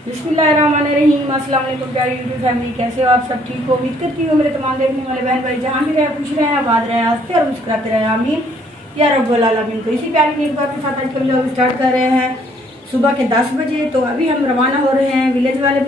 बिस्मिल्लाहिर्रहमानिर्रहीम। अस्सलाम वालेकुम प्यारी यूट्यूब फैमिली, कैसे हो आप सब? ठीक हो? उम्मीद करती हूँ मेरे तमाम देखने वाले बहन भाई जहाँ भी रहे खुश रहे, आबाद रहे, हंसते और मुस्कुराते रहे, आमीन या रब्बुल आलमीन। तो इसी प्यारी नींद बात के साथ आज के व्लॉग स्टार्ट कर रहे हैं सुबह के 10 बजे। तो अभी हम रवाना हो रहे हैं विलेज वाले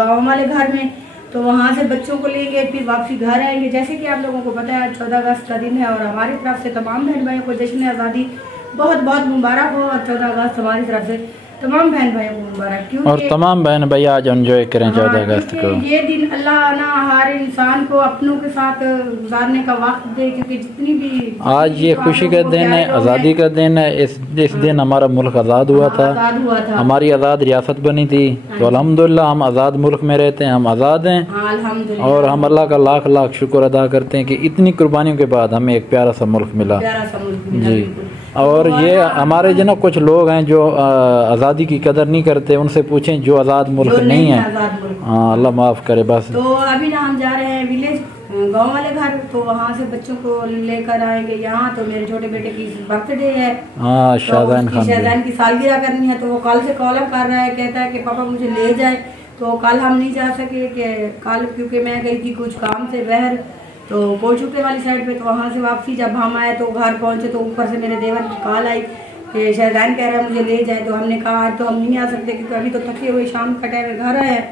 गाँव वाले घर में। तो वहाँ से बच्चों को लेंगे, फिर वापसी घर आएंगे। जैसे कि आप लोगों को पता है 14 अगस्त का दिन है और हमारी तरफ से तमाम बहन भाइयों को जश्न आज़ादी बहुत बहुत मुबारक हो। और 14 अगस्त हमारी तरफ से तमाम बहन भाइयों को मुबारक। और तमाम बहन भाई आज एंजॉय करें 14 अगस्त को। ये दिन अल्लाह ना हर इंसान को अपनों के साथ गुजारने का वक्त दे, क्योंकि जितनी भी आज ये खुशी का दिन है, आज़ादी का दिन है। इस दिन हमारा मुल्क आज़ाद हुआ था, हमारी आज़ाद रियासत बनी थी। तो अल्हम्दुलिल्लाह हम आज़ाद मुल्क में रहते हैं, हम आज़ाद हैं और हम अल्लाह का लाख लाख शुक्र अदा करते हैं कि इतनी कुर्बानियों के बाद हमें एक प्यारा सा मुल्क मिला जी। और ये हमारे जो ना कुछ लोग हैं जो आज़ादी की कदर नहीं करते, उनसे पूछें जो आज़ाद मुल्क नहीं है। हाँ, अल्लाह माफ़ करे बस। तो अभी ना हम जा रहे हैं विलेज गांव वाले घर। तो वहाँ से बच्चों को लेकर आएंगे यहाँ। तो मेरे छोटे बेटे की बर्थडे है, हाँ शाहजान की सालगिरह करनी है। तो वो कल से कॉल कर रहा है, कहता है कि पापा मुझे ले जाए। तो कल हम नहीं जा सके कि कल क्योंकि मैं गई थी कुछ काम से बहर, तो कोचुपे वाली साइड पे। तो वहाँ से वापसी जब हम आए तो घर पहुँचे तो ऊपर से मेरे देवर की कॉल आई कि शाहजान कह रहा है मुझे ले जाए। तो हमने कहा आज तो हम नहीं आ सकते क्योंकि अभी तो थके हुए शाम का टाइम घर आए हैं,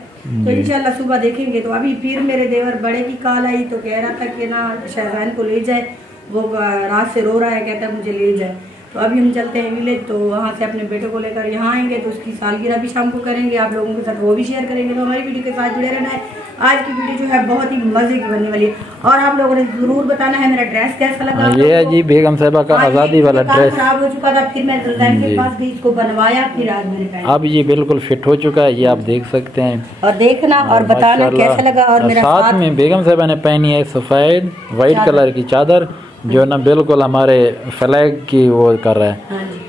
तो इंशाल्लाह सुबह देखेंगे। तो अभी फिर मेरे देवर बड़े की कॉल आई तो कह रहा था कि ना शाहजान को ले जाए, वो रात से रो रहा है, कहता है मुझे ले जाए। तो अभी हम चलते हैं विलेज। तो वहाँ से अपने बेटे को लेकर यहाँ आएंगे तो उसकी सालगिरह भी शाम को करेंगे, आप लोगों के साथ वो भी शेयर करेंगे। तो हमारी वीडियो के साथ जुड़े रहना है। आज की वीडियो जो है बहुत ही मजे की बनने वाली है और आप लोगों ने जरूर बताना है मेरा ड्रेस कैसा लगा। ये है जी बेगम साहिबा का आज़ादी वाला ड्रेस, खराब हो चुका था, फिर मैं डिजाइन के पास गई, इसको बनवाया, फिर आज मैंने पहना। अब ये बिल्कुल फिट हो चुका है, ये आप देख सकते हैं और देखना और बताना कैसा लगा। और मेरा साथ में बेगम साहिबा ने पहनी है सफ़ेद वाइट कलर की चादर जो ना बिल्कुल हमारे फ्लैग की वो कर रहा है।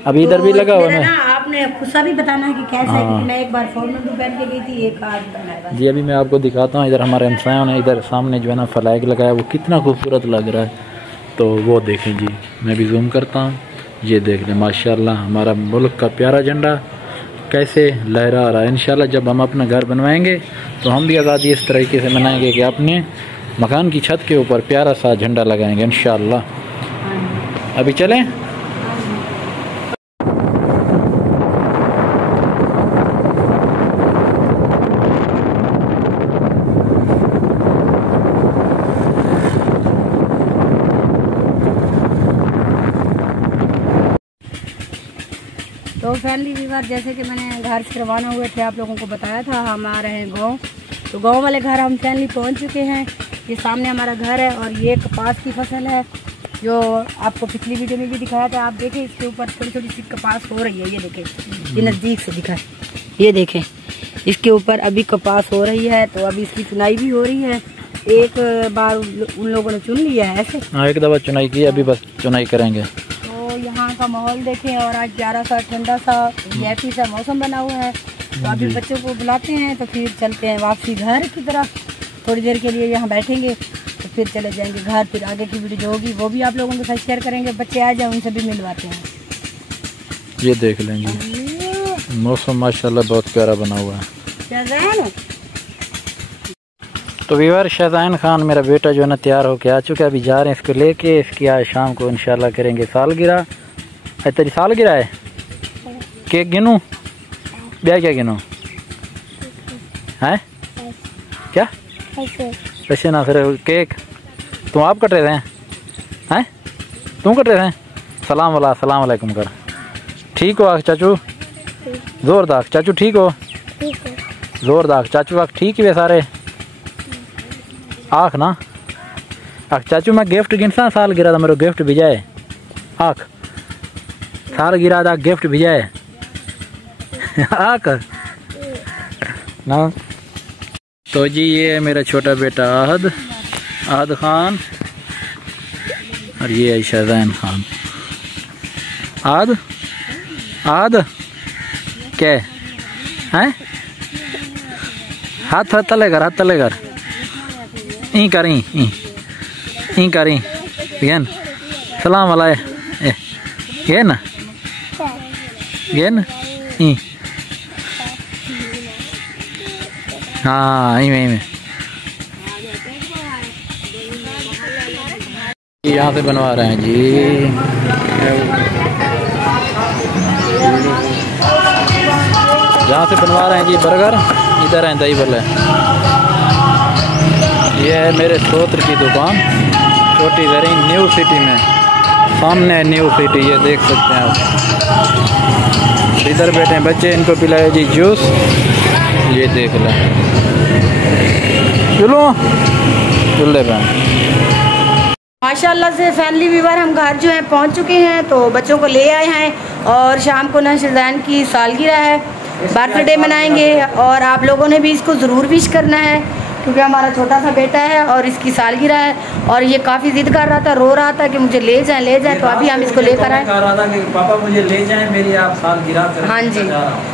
अब इधर भी लगा हुआ है। आपने खुशा भी बताना है कि कैसा है, क्योंकि मैं एक बार फॉर्मल भी पहन के गई थी, एक आज पहना है जी। अभी मैं आपको दिखाता हूँ, इधर हमारे हमसायों ने इधर सामने जो है ना फ्लैग लगाया, वो कितना खूबसूरत लग रहा है। तो वो देखें जी, मैं भी जूम करता हूँ, ये देख लें माशाल्लाह हमारा मुल्क का प्यारा झंडा कैसे लहरा रहा है। इंशाल्लाह जब हम अपना घर बनवाएंगे तो हम भी आज़ादी इस तरीके से मनाएंगे कि अपने मकान की छत के ऊपर प्यारा सा झंडा लगाएंगे इंशाल्लाह। अभी चलें। तो फैमिली व्यूअर, जैसे कि मैंने घर से रवाना हुए थे, आप लोगों को बताया था हम आ रहे हैं गाँव। तो गाँव वाले घर हम फैमिली पहुँच चुके हैं। ये सामने हमारा घर है और ये कपास की फसल है जो आपको पिछली वीडियो में भी दिखाया था। आप देखें इसके ऊपर थोड़ी थोड़ी सी कपास हो रही है, ये देखें, ये नज़दीक से दिखा, ये देखें इसके ऊपर अभी कपास हो रही है। तो अभी इसकी चुनाई भी हो रही है। एक बार उन लोगों ने चुन लिया है ऐसे, हाँ एक दफ़ा चुनाई की, अभी बस चुनाई करेंगे। तो यहाँ का माहौल देखें और आज प्यारा सा ठंडा सा हैप्पी सा मौसम बना हुआ है। तो अभी बच्चों को बुलाते हैं तो फिर चलते हैं वापसी घर की तरफ। थोड़ी देर के लिए यहाँ बैठेंगे तो फिर चले जाएंगे घर। फिर आगे की वीडियो जो होगी वो भी आप लोगों के साथ शेयर करेंगे। बच्चे आ जाए उनसे भी मिलवाते हैं। ये देख लेंगे मौसम माशाल्लाह बहुत प्यारा बना हुआ है। तो व्यूअर शाहजान खान मेरा बेटा जो है ना तैयार होके आ चुका है, अभी जा रहे हैं इसको लेके। इसकी आज शाम को इंशाल्लाह करेंगे सालगिरह। तेरी सालगिरह है, केक गिनूं? ब्याह क्या गिनूं है क्या? ऐसे ना फिर केक तुम आप कट रहे हैं? तुम कट रहे हैं? सलाम वालेकुम कर। ठीक हो चाचू? जोरदार चाचू ठीक हो? जोरदार चाचू आख ठीक ही वे सारे आख ना आख चाचू मैं गिफ्ट गिनसा साल गिरा था मेरे गिफ्ट भी जाए आख साल गिरा था गिफ्ट भी जाए आख ना। तो जी ये है मेरा छोटा बेटा आहद खान और ये है शाहजान खान। आहद क्या है? हाथ तले कर ई करी गेन सलाम वाला गेन ई हाँ इमें यहाँ से बनवा रहे हैं जी। यहाँ से बनवा रहे हैं जी बर्गर। इधर है दही बल्ले। ये है मेरे सोत्र की दुकान, छोटी जरीन, न्यू सिटी में। सामने है न्यू सिटी, ये देख सकते हैं आप। इधर बैठे हैं बच्चे, इनको पिलाए जी जूस। ये देख लें, चलो चूल्हे पे। माशाल्लाह से फैमिली व्यूवर हम घर जो है पहुंच चुके हैं, तो बच्चों को ले आए हैं और शाम को ना शहजान की सालगिरह है, बर्थडे मनाएंगे और आप लोगों ने भी इसको ज़रूर विश करना है क्योंकि हमारा छोटा सा बेटा है और इसकी सालगिरह है। और ये काफ़ी जिद कर रहा था, रो रहा था कि मुझे ले जाएं, तो अभी हम इसको लेकर आए। कह रहा था कि पापा मुझे ले जाएं, मेरी आप सालगिरह करें। हाँ जी,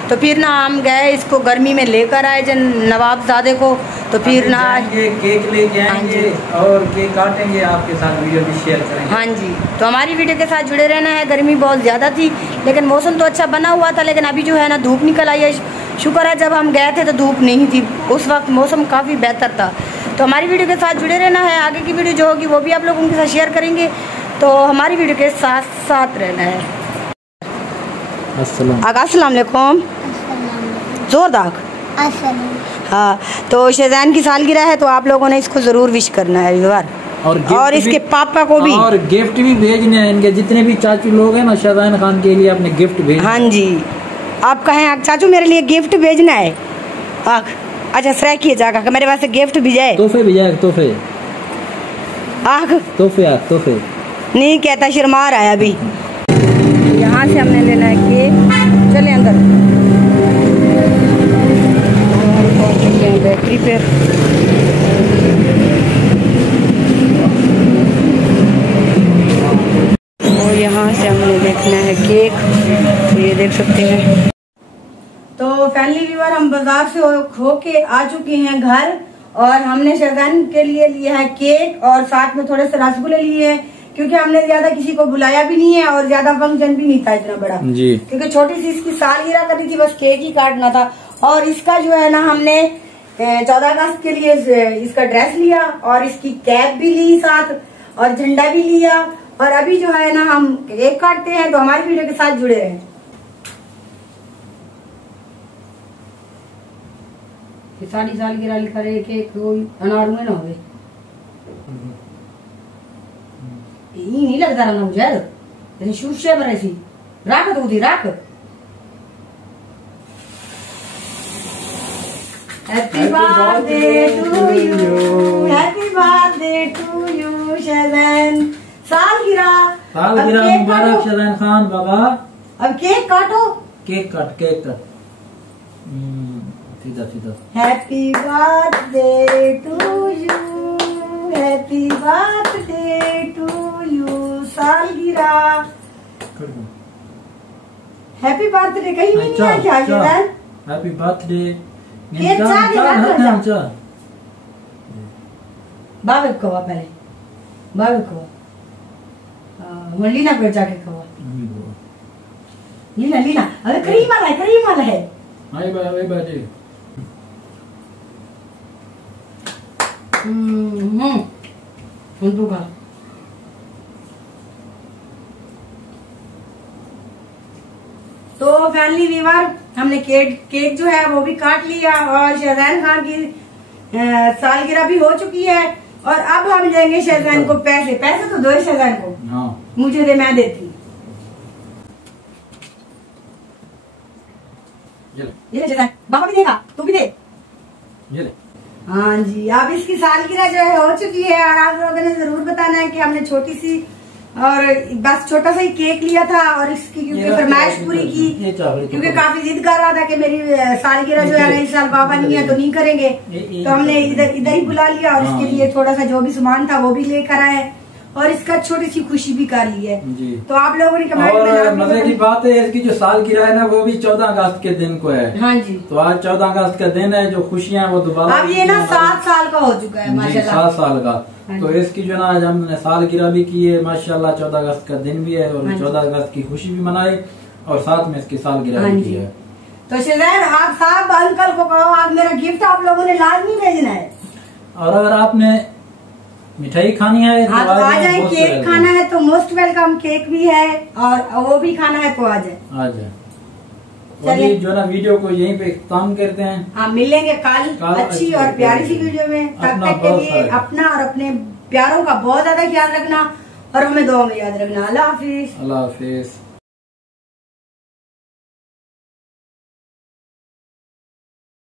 तो फिर ना हम गए इसको गर्मी में लेकर आए जन नवाबजादे को। तो फिर ना केक लेके आएंगे और केक काटेंगे, आपके साथ वीडियो भी शेयर करेंगे। हाँ जी, तो हमारी वीडियो के साथ जुड़े रहना है। गर्मी बहुत ज़्यादा थी लेकिन मौसम तो अच्छा बना हुआ था, लेकिन अभी जो है ना धूप निकल आई है। शुक्र है जब हम गए थे तो धूप नहीं थी, उस वक्त मौसम काफ़ी बेहतर था। तो हमारी वीडियो के साथ जुड़े रहना है। आगे की वीडियो जो होगी वो भी आप लोगों के साथ शेयर करेंगे, तो हमारी वीडियो के साथ साथ रहना है। अस्सलाम वालेकुम। जोरदार। हाँ, तो शहजान की सालगिरह है तो आप लोगों ने इसको ज़रूर विश करना है व्यूअर, और इसके पापा को भी, और गिफ्ट भी भेजने हैं। इनके जितने भी चाचू लोग हैं ना, शहजान खान के लिए अपने गिफ्ट भेज। हाँ जी, आप कहें चाचू मेरे लिए गिफ्ट भेजना है। अच्छा सर किए जाकर मेरे पास गिफ्ट भी जाए, तोहफे भी जाए, तोहफे तोहफे नहीं कहता, शर्मा रहा है अभी। यहाँ से हमने लेना है केक, चले अंदर। पहुँच चुके हैं बेकरी पे। और यहाँ से हमने देखना है केक, तो ये देख सकते हैं। तो फैमिली व्यूअर हम बाजार से हो के आ चुके हैं घर, और हमने शहजान के लिए लिया है केक और साथ में थोड़े से रसगुल्ले लिए हैं क्योंकि हमने ज्यादा किसी को बुलाया भी नहीं है और ज्यादा फंक्शन भी नहीं था इतना बड़ा जी, क्योंकि छोटी सी इसकी सालगिरह करनी थी, बस केक ही काटना था। और इसका जो है ना हमने 14 अगस्त के लिए इसका ड्रेस लिया और इसकी कैप भी ली साथ और झंडा भी लिया, और अभी जो है ना हम केक काटते हैं। तो हमारी वीडियो के साथ जुड़े रहें। साड़ी सालगिरह लिखा रहे केक अनार में ना हो, नहीं लगता रहा मुझे शूशे पर ऐसी राख तो उधी राख। Happy birthday to you, happy birthday to you Shahzan, सालगिरह मुबारक शहजान खान बाबा। अब केक काटो, केक काट सीधा सीधा। Happy birthday to you, happy birthday to you सालगिरह। हैप्पी बर्थडे कहीं भी नहीं है क्या शहजान? हैप्पी बर्थडे बाबे को पहले, बाबे को लीना पे जाके कहो, लीना लीना। अरे करीम वाला है, करीम वाला है। हाय बाबे उनका तो फैमिली व्यूअर हमने केक जो है वो भी काट लिया और शहजान खान की सालगिरह भी हो चुकी है। और अब हम देंगे शहजान को पैसे तो दो शहजान को। हाँ। मुझे दे, मैं देती। ये ले शहजान, बाबा भी देगा, तू भी दे। ये ले। हाँ जी, अब इसकी सालगिरह जो है हो चुकी है और आप लोगों ने जरूर बताना है कि हमने छोटी सी और बस छोटा सा ही केक लिया था और इसकी क्योंकि फरमाइश पूरी की, क्योंकि काफी जिद कर रहा था कि मेरी सालगिरह जो है ना इस साल बाबा नहीं है तो नहीं करेंगे, तो हमने इधर ही बुला लिया और इसके लिए थोड़ा सा जो भी सामान था वो भी लेकर आए और इसका छोटी सी खुशी भी कर ली है। तो आप लोगों ने कमेंट में मजे की बात है इसकी जो सालगिरह है ना वो भी 14 अगस्त के दिन को है। हाँ जी, तो आज 14 अगस्त का दिन है, जो खुशियां वो दोबारा अब ये ना 7 साल का हो चुका है माशाल्लाह, 7 साल का। तो इसकी जो ना आज हमने सालगिरह भी की है माशाल्लाह, 14 अगस्त का दिन भी है और 14 अगस्त की खुशी भी मनाई और साथ में इसकी सालगिरह भी की है। तो शेजैन आप साहब अंकल को कहो आप मेरा गिफ्ट आप लोगों ने लाजमी भेजना है। और अगर आपने मिठाई खानी है तो आ जाए, केक खाना है तो मोस्ट वेलकम, केक भी है और वो भी खाना है तो आ जाए। चलिए जो ना वीडियो को यहीं पे खत्म करते हैं। हाँ, मिलेंगे कल अच्छी और प्यारी सी वीडियो में। तब तक के लिए अपना और अपने प्यारों का बहुत ज्यादा ख्याल रखना और हमें दुआ में याद रखना। अल्लाह हाफिज। अल्लाह हाफिज।